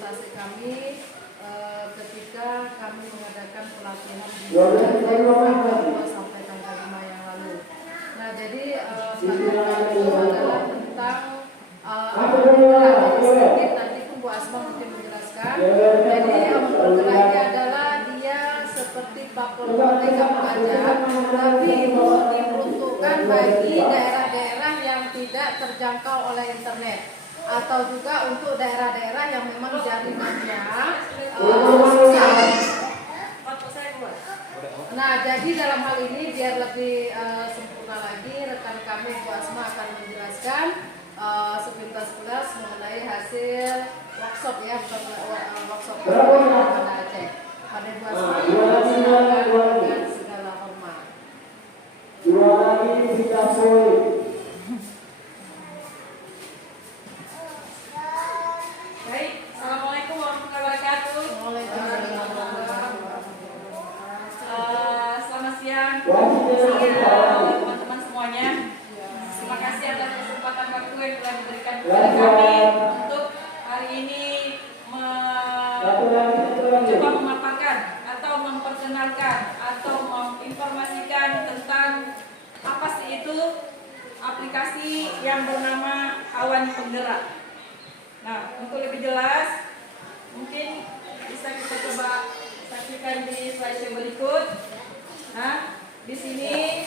presentasi kami ketika kami mengadakan pelatihan di tanggal 2 sampai tanggal 5 yang lalu. Nah, jadi pelatihan itu adalah tentang sedikit, nanti Bu Asma mungkin menjelaskan. Jadi penggerak ini adalah dia seperti platform merdeka mengajar, tapi diperuntukkan bagi daerah-daerah yang tidak terjangkau oleh internet, atau juga untuk daerah-daerah yang memang jaringannya susah. Nah, jadi dalam hal ini biar lebih sempurna lagi, rekan kami Bu Asma akan menjelaskan sepintas-pintas mengenai hasil workshop, ya, bukan workshop pada Aceh. Pada Bu Asma silakan dengan segala hormat. Baik, Assalamualaikum warahmatullahi wabarakatuh. Selamat siang teman-teman semuanya. Terima kasih atas kesempatan waktu yang telah diberikan kepada kami untuk hari ini mencoba memaparkan atau memperkenalkan atau menginformasikan tentang apa sih itu aplikasi yang bernama Awan Penggerak. Nah, untuk lebih jelas, mungkin bisa kita coba saksikan di slide berikut. Nah, di sini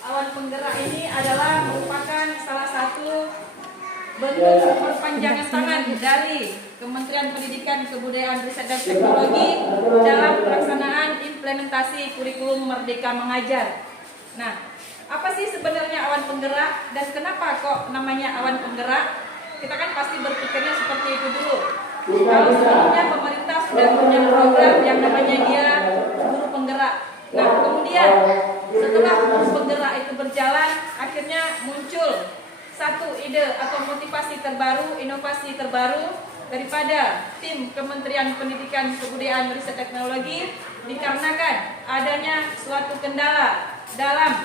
Awan Penggerak ini adalah merupakan salah satu bentuk perpanjangan tangan dari Kementerian Pendidikan, Kebudayaan, Riset dan Teknologi dalam pelaksanaan implementasi kurikulum Merdeka Mengajar. Nah, apa sih sebenarnya Awan Penggerak dan kenapa kok namanya Awan Penggerak? Kita kan pasti berpikirnya seperti itu dulu. Kalau sebelumnya pemerintah sudah punya program yang namanya dia guru penggerak. Nah, kemudian setelah guru penggerak itu berjalan, akhirnya muncul satu ide atau motivasi terbaru, inovasi terbaru daripada tim Kementerian Pendidikan, Kebudayaan, Riset Teknologi, dikarenakan adanya suatu kendala dalam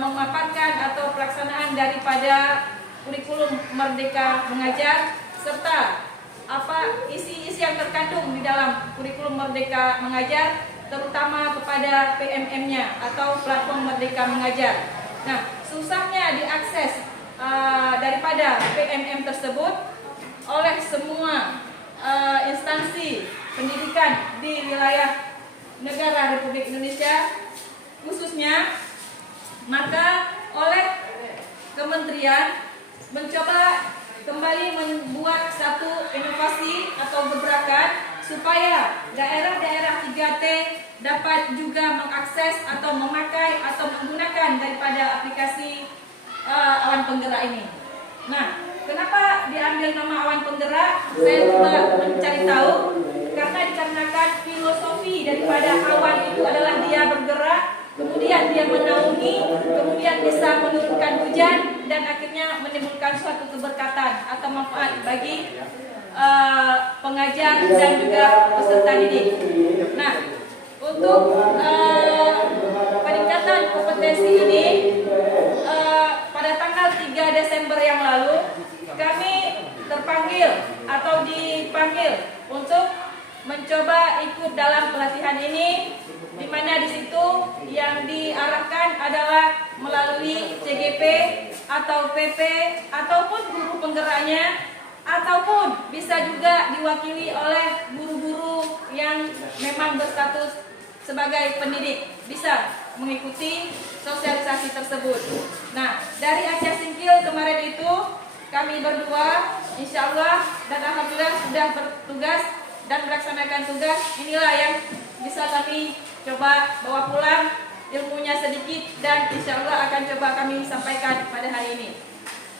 memaparkan atau pelaksanaan daripada kurikulum Merdeka Mengajar serta apa isi-isi yang terkandung di dalam kurikulum Merdeka Mengajar, terutama kepada PMM-nya atau platform Merdeka Mengajar. Nah, susahnya diakses daripada PMM tersebut oleh semua instansi pendidikan di wilayah negara Republik Indonesia khususnya, maka oleh kementerian mencoba kembali membuat satu inovasi atau gebrakan supaya daerah-daerah 3T dapat juga mengakses atau memakai atau menggunakan daripada aplikasi Awan Penggerak ini. Nah, kenapa diambil nama Awan Penggerak? Saya juga mencari tahu karena dikarenakan filosofi daripada awan itu adalah dia bergerak, kemudian dia menaungi, kemudian bisa menurunkan hujan dan akhirnya menimbulkan suatu keberkatan atau manfaat bagi pengajar dan juga peserta didik. Nah, untuk peningkatan kompetensi ini pada tanggal 3 Desember yang lalu kami terpanggil atau dipanggil untuk mencoba ikut dalam pelatihan ini, di mana di situ yang diarahkan adalah melalui CGP atau PP ataupun guru penggeraknya, ataupun bisa juga diwakili oleh guru-guru yang memang berstatus sebagai pendidik bisa mengikuti sosialisasi tersebut. Nah, dari Aceh Singkil kemarin itu kami berdua insya Allah dan alhamdulillah sudah bertugas dan melaksanakan tugas. Inilah yang bisa kami coba bawa pulang ilmunya sedikit dan insya Allah akan coba kami sampaikan pada hari ini.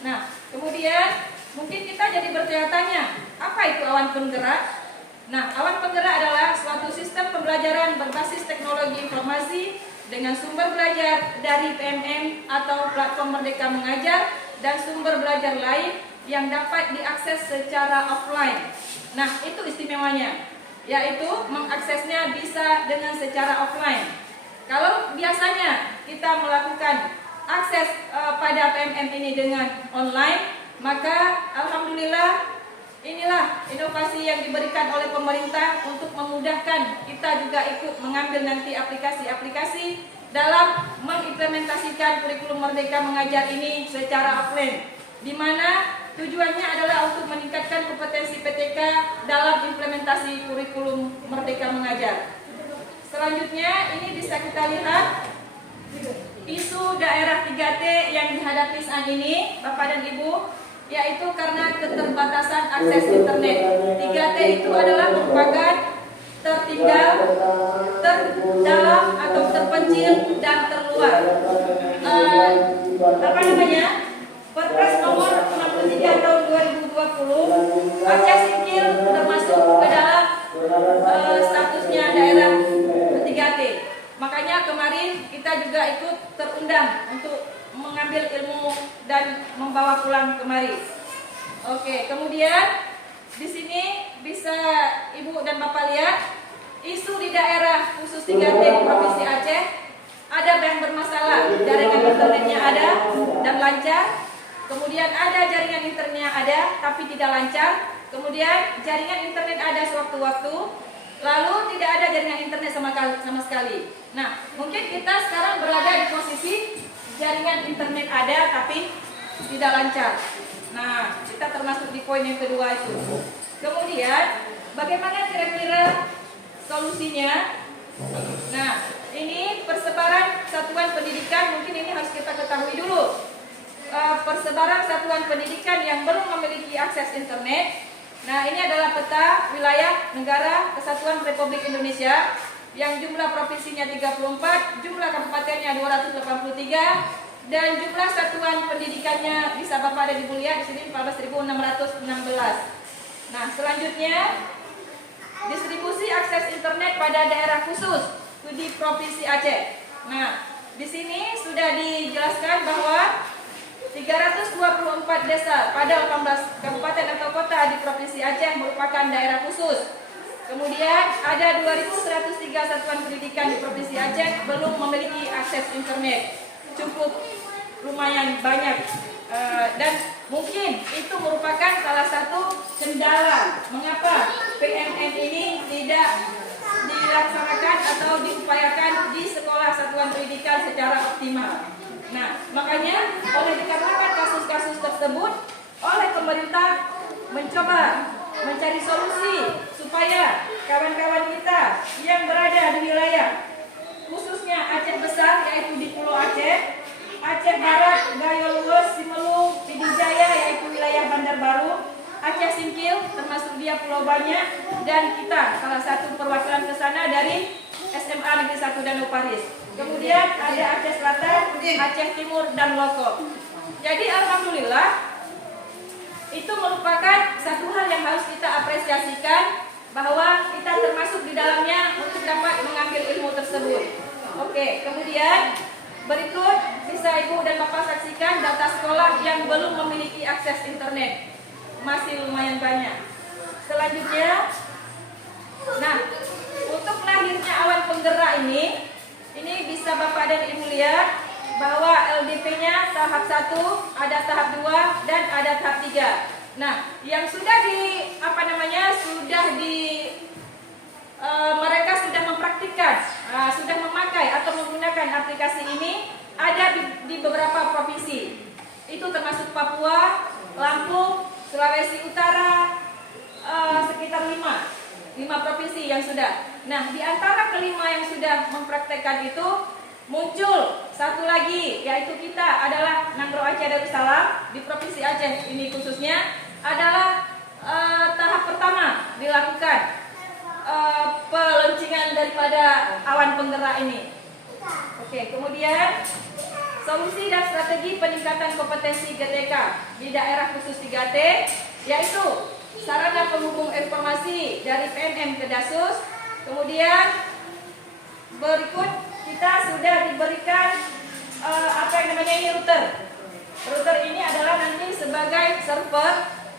Nah, kemudian mungkin kita jadi bertanya-tanya, apa itu Awan Penggerak? Nah, Awan Penggerak adalah suatu sistem pembelajaran berbasis teknologi informasi dengan sumber belajar dari PMM atau platform Merdeka Mengajar dan sumber belajar lain yang dapat diakses secara offline. Nah, itu istimewanya, yaitu mengaksesnya bisa dengan secara offline. Kalau biasanya kita melakukan akses pada PMM ini dengan online, maka alhamdulillah inilah inovasi yang diberikan oleh pemerintah untuk memudahkan kita juga ikut mengambil nanti aplikasi-aplikasi dalam mengimplementasikan kurikulum Merdeka Mengajar ini secara offline, di mana tujuannya adalah untuk meningkatkan kompetensi PTK dalam implementasi kurikulum Merdeka Mengajar. Selanjutnya ini bisa kita lihat isu daerah 3T yang dihadapi saat ini, Bapak dan Ibu, yaitu karena keterbatasan akses internet. 3T itu adalah merupakan tertinggal, terdalam atau terpencil dan terluar. Perpres nomor 63 tahun 2020, Aceh Singkil termasuk ke dalam statusnya daerah 3T. Makanya kemarin kita juga ikut terundang untuk mengambil ilmu dan membawa pulang kemari. Oke, kemudian di sini bisa Ibu dan Bapak lihat isu di daerah khusus 3T Provinsi Aceh ada yang bermasalah, jaringan internetnya ada dan lancar. Kemudian ada jaringan internetnya ada tapi tidak lancar. Kemudian jaringan internet ada sewaktu-waktu, lalu tidak ada jaringan internet sama sekali. Nah, mungkin kita sekarang berada di posisi jaringan internet ada tapi tidak lancar. Nah, kita termasuk di poin yang kedua itu. Kemudian, bagaimana kira-kira solusinya? Nah, ini persebaran satuan pendidikan, mungkin ini harus kita ketahui dulu. Persebaran satuan pendidikan yang belum memiliki akses internet. Nah, ini adalah peta wilayah negara Kesatuan Republik Indonesia yang jumlah provinsinya 34, jumlah kabupatennya 283, dan jumlah satuan pendidikannya bisa Bapak dan Ibu lihat di sini 14.616. Nah, selanjutnya distribusi akses internet pada daerah khusus di Provinsi Aceh. Nah, di sini sudah dijelaskan bahwa 324 desa pada 18 kabupaten atau kota di Provinsi Aceh merupakan daerah khusus. Kemudian ada 2.103 satuan pendidikan di Provinsi Aceh belum memiliki akses internet. Cukup lumayan banyak. Dan mungkin itu merupakan salah satu kendala mengapa PMN ini tidak dilaksanakan atau diupayakan di sekolah satuan pendidikan secara optimal. Nah, makanya oleh dikarenakan kasus-kasus tersebut, oleh pemerintah mencoba mencari solusi supaya kawan-kawan kita yang berada di wilayah khususnya Aceh Besar yaitu di Pulau Aceh, Aceh Barat, Gayo Luwes, Simelung, Pidijaya yaitu wilayah Bandar Baru, Aceh Singkil termasuk dia Pulau Banyak, dan kita salah satu perwakilan ke sana dari SMA Negeri 1 Danau Paris. Kemudian ada Aceh Selatan, Aceh Timur, dan Loko. Jadi alhamdulillah itu merupakan satu hal yang harus kita apresiasikan bahwa kita termasuk di dalamnya untuk dapat mengambil ilmu tersebut. Oke, kemudian berikut bisa Ibu dan Bapak saksikan data sekolah yang belum memiliki akses internet. Masih lumayan banyak. Selanjutnya, nah, untuk lahirnya awan penggerak ini bisa Bapak dan Ibu lihat bahwa LDP-nya tahap 1, ada tahap 2, dan ada tahap 3. Nah, yang sudah mereka sudah mempraktikkan, sudah memakai atau menggunakan aplikasi ini ada di beberapa provinsi. Itu termasuk Papua, Lampung, Sulawesi Utara, sekitar 5 provinsi yang sudah. Nah, di antara kelima yang sudah mempraktekkan itu muncul satu lagi, yaitu kita adalah Nangro Aceh Darussalam di Provinsi Aceh ini khususnya adalah tahap pertama dilakukan peluncingan daripada awan penggerak ini. Oke, kemudian solusi dan strategi peningkatan kompetensi GTK di daerah khusus 3T yaitu sarana penghubung informasi dari PMM ke Dasus. Kemudian berikut kita sudah diberikan router. Router ini adalah nanti sebagai server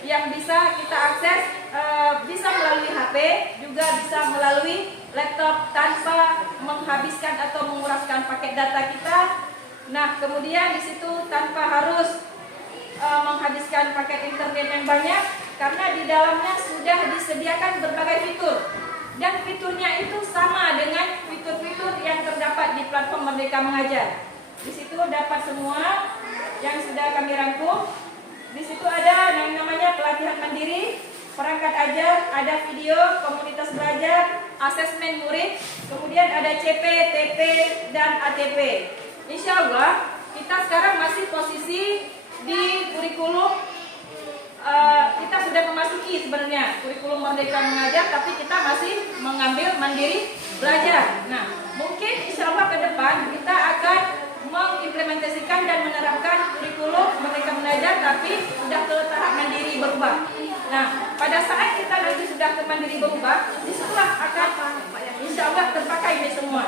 yang bisa kita akses, bisa melalui HP, juga bisa melalui laptop tanpa menghabiskan atau menguraskan paket data kita. Nah, kemudian di situ tanpa harus menghabiskan paket internet yang banyak, karena di dalamnya sudah disediakan berbagai fitur. Dan fiturnya itu sama dengan fitur-fitur yang terdapat di platform Merdeka Mengajar. Di situ dapat semua yang sudah kami rangkum. Di situ ada yang namanya pelatihan mandiri, perangkat ajar, ada video, komunitas belajar, asesmen murid, kemudian ada CP, TP, dan ATP. Insya Allah kita sekarang masih posisi di kurikulum. Kita sudah memasuki sebenarnya kurikulum Merdeka Mengajar, tapi kita masih mengambil mandiri belajar. Nah, mungkin insya Allah ke depan kita akan mengimplementasikan dan menerapkan kurikulum Merdeka Mengajar, tapi sudah ke tahap mandiri berubah. Nah, pada saat kita nanti sudah ke mandiri berubah, disitulah akan insya Allah terpakai ini semua.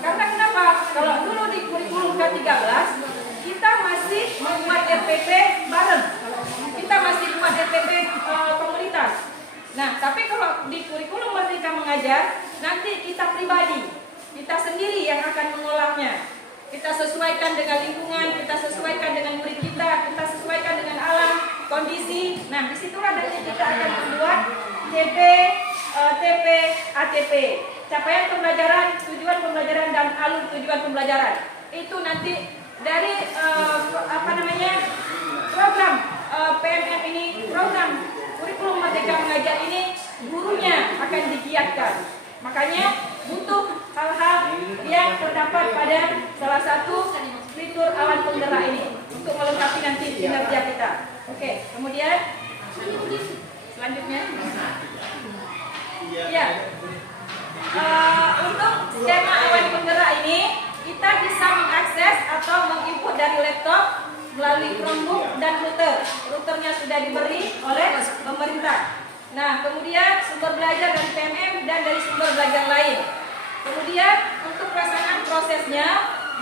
Karena kenapa? Kalau dulu di kurikulum ke-13 kita masih membuat RPP bareng. Kita masih buat RPP komunitas. Nah, tapi kalau di kurikulum Merdeka Mengajar, nanti kita pribadi, kita sendiri yang akan mengolahnya. Kita sesuaikan dengan lingkungan, kita sesuaikan dengan murid kita sesuaikan dengan alam, kondisi. Nah, disitulah nanti kita akan membuat CP, TP, ATP. Capaian pembelajaran, tujuan pembelajaran, dan alur tujuan pembelajaran. Itu nanti dari program PMM ini, program kurikulum Merdeka Mengajar ini, gurunya akan digiatkan. Makanya butuh hal-hal yang terdapat pada salah satu fitur awan penggerak ini untuk melengkapi nanti kinerja kita. Oke, kemudian selanjutnya, ya, untuk skema awan penggerak ini kita bisa mengakses atau menginput dari laptop melalui Chromebook dan router. Routernya sudah diberi oleh pemerintah. Nah, kemudian sumber belajar dari PMM dan dari sumber belajar lain. Kemudian untuk pelaksanaan prosesnya,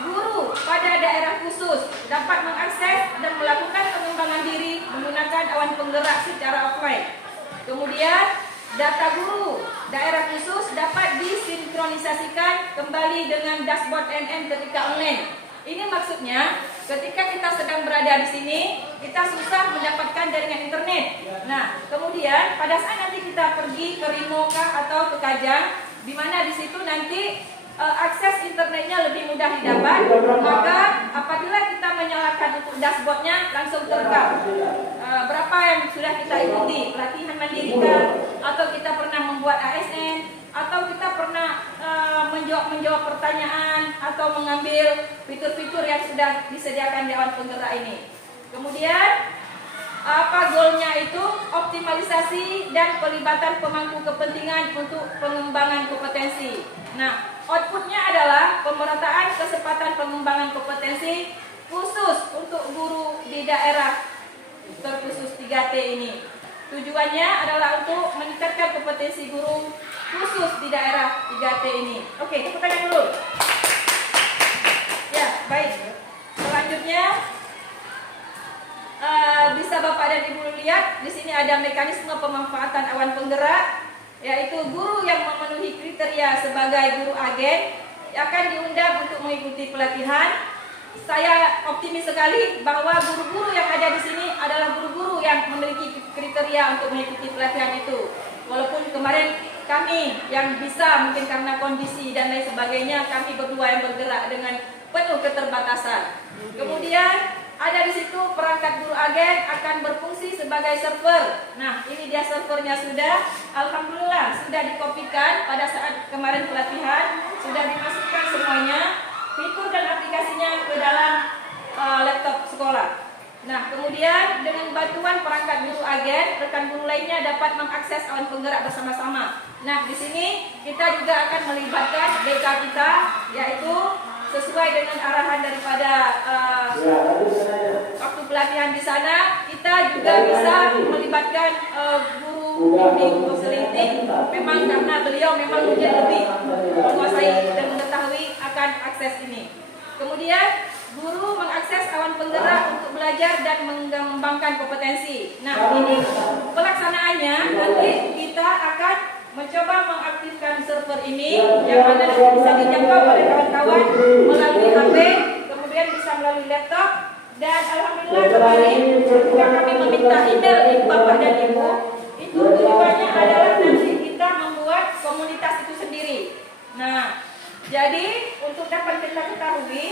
guru pada daerah khusus dapat mengakses dan melakukan pengembangan diri menggunakan awan penggerak secara offline. Kemudian data guru daerah khusus dapat disinkronisasikan kembali dengan dashboard NM ketika online. Ini maksudnya ketika kita sedang berada di sini, kita susah mendapatkan jaringan internet. Nah, kemudian pada saat nanti kita pergi ke Rimoka atau ke Kajang, di mana di situ nanti akses internetnya lebih mudah didapat, maka apabila kita menyalakan untuk dashboardnya langsung terekam berapa yang sudah kita ikuti, pelatihan mandiri atau kita pernah membuat ASN, atau kita pernah menjawab pertanyaan atau mengambil fitur-fitur yang sudah disediakan di awan penggerak ini. Kemudian apa goalnya itu? Optimalisasi dan pelibatan pemangku kepentingan untuk pengembangan kompetensi. Nah, outputnya adalah pemerataan kesempatan pengembangan kompetensi khusus untuk guru di daerah terkhusus 3T ini. Tujuannya adalah untuk meningkatkan kompetensi guru khusus di daerah 3T ini. Oke, tepuk tangan dulu. Ya, baik. Selanjutnya bisa Bapak dan Ibu lihat di sini ada mekanisme pemanfaatan awan penggerak, yaitu guru yang memenuhi kriteria sebagai guru agen akan diundang untuk mengikuti pelatihan. Saya optimis sekali bahwa guru-guru yang ada di sini adalah guru-guru yang memiliki kriteria untuk mengikuti pelatihan itu. Walaupun kemarin kami yang bisa mungkin karena kondisi dan lain sebagainya, kami berdua yang bergerak dengan penuh keterbatasan. Kemudian ada di situ perangkat guru agen akan berfungsi sebagai server. Nah, ini dia servernya sudah, alhamdulillah sudah dikopikan pada saat kemarin pelatihan, sudah dimasukkan semuanya, fitur dan aplikasinya ke dalam laptop sekolah. Nah, kemudian dengan bantuan perangkat guru agen, rekan guru lainnya dapat mengakses awan penggerak bersama-sama. Nah, di sini kita juga akan melibatkan BK kita, yaitu sesuai dengan arahan daripada waktu pelatihan di sana, kita juga bisa melibatkan guru bimbing konseling. Memang karena beliau memang mungkin lebih menguasai dan mengetahui akan akses ini. Kemudian guru mengakses awan penggerak untuk belajar dan mengembangkan kompetensi. Nah, ini pelaksanaannya nanti kita akan mencoba mengaktifkan server ini yang mana bisa dijangkau oleh kawan-kawan melalui HP, kemudian bisa melalui laptop, dan alhamdulillah kemarin juga kami meminta kita email Bapak dan Ibu, itu tujuannya adalah nanti kita membuat komunitas itu sendiri. Nah, jadi untuk dapat kita ketahui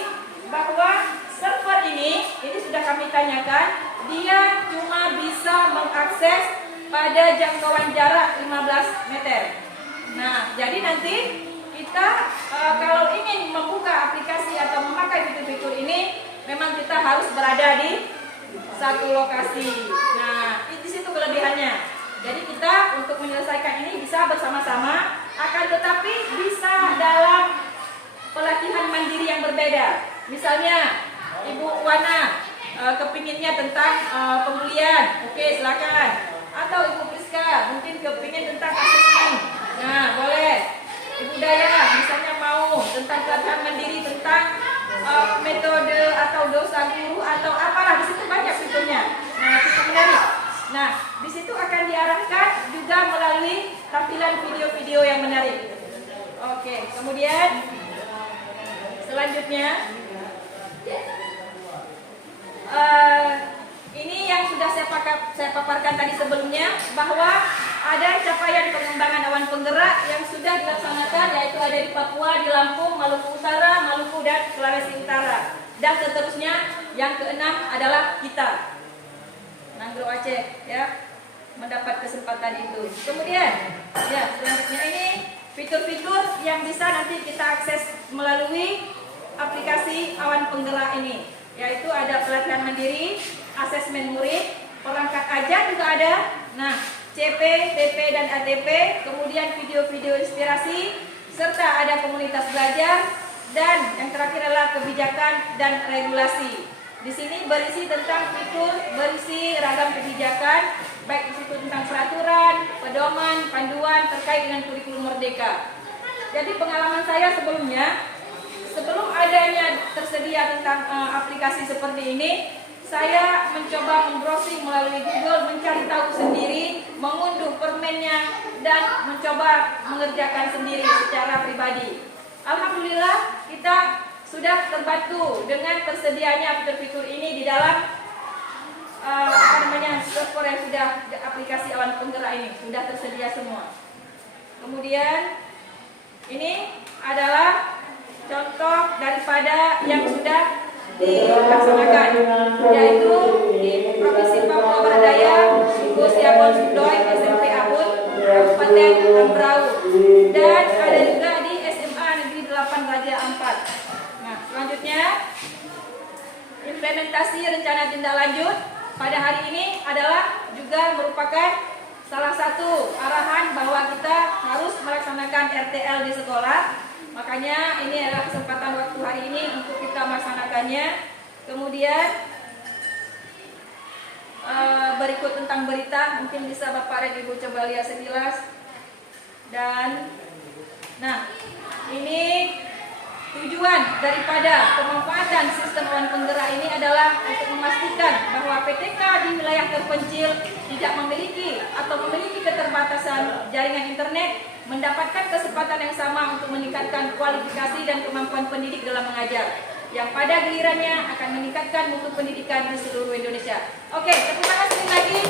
bahwa server ini sudah kami tanyakan, dia cuma bisa mengakses pada jangkauan jarak 15 meter. Nah, jadi nanti kita kalau ingin membuka aplikasi atau memakai fitur-fitur ini, memang kita harus berada di satu lokasi. Nah, di situ kelebihannya. Jadi kita untuk menyelesaikan ini bisa bersama-sama, akan tetapi bisa dalam pelatihan mandiri yang berbeda. Misalnya, Ibu Wana kepinginnya tentang pemulihan, oke silakan. Atau Ibu Priska mungkin kepingin tentang asesmen, nah boleh. Ibu Daya misalnya mau tentang pelatihan mandiri tentang metode atau dosa guru atau apalah, di situ banyak fiturnya. Nah, itu menarik. Nah, di situ akan diarahkan juga melalui tampilan video-video yang menarik. Oke, kemudian selanjutnya ini yang sudah saya paparkan tadi sebelumnya, bahwa ada capaian pengembangan awan penggerak yang sudah dilaksanakan, yaitu ada di Papua, di Lampung, Maluku Utara, Maluku dan Sulawesi Utara, dan seterusnya. Yang keenam adalah kita, Nanggro Aceh, ya, mendapat kesempatan itu. Kemudian, ya selanjutnya ini fitur-fitur yang bisa nanti kita akses melalui aplikasi awan penggerak ini, yaitu ada pelatihan mandiri, asesmen murid, perangkat ajar juga ada. Nah, CP, TP, dan ATP, kemudian video-video inspirasi, serta ada komunitas belajar, dan yang terakhir adalah kebijakan dan regulasi. Di sini berisi tentang fitur, berisi ragam kebijakan, baik di situ tentang peraturan, pedoman, panduan terkait dengan kurikulum merdeka. Jadi pengalaman saya sebelumnya, sebelum adanya tersedia tentang aplikasi seperti ini, saya mencoba membrowsing melalui Google, mencari tahu sendiri, mengunduh permennya, dan mencoba mengerjakan sendiri secara pribadi. Alhamdulillah kita sudah terbantu dengan tersedianya fitur-fitur ini di dalam server yang sudah aplikasi awan penggerak ini sudah tersedia semua. Kemudian ini adalah contoh daripada yang sudah dilaksanakan, yaitu di Provinsi Papua Barat Daya, Bos Yabon Sudoy, SMP Abun, Kabupaten Tambrau, dan ada juga di SMA Negeri 8 Raja Ampat. Nah, selanjutnya implementasi rencana tindak lanjut pada hari ini adalah juga merupakan salah satu arahan bahwa kita harus melaksanakan RTL di sekolah. Makanya ini adalah kesempatan waktu hari ini untuk kita melaksanakannya. Kemudian berikut tentang berita, mungkin bisa Bapak dan Ibu coba lihat sekilas. Dan nah, ini tujuan daripada pemanfaatan sistem awan penggerak ini adalah untuk memastikan bahwa PTK di wilayah terpencil tidak memiliki atau memiliki keterbatasan jaringan internet mendapatkan kesempatan yang sama untuk meningkatkan kualifikasi dan kemampuan pendidik dalam mengajar, yang pada gilirannya akan meningkatkan mutu pendidikan di seluruh Indonesia. Oke, terima kasih lagi.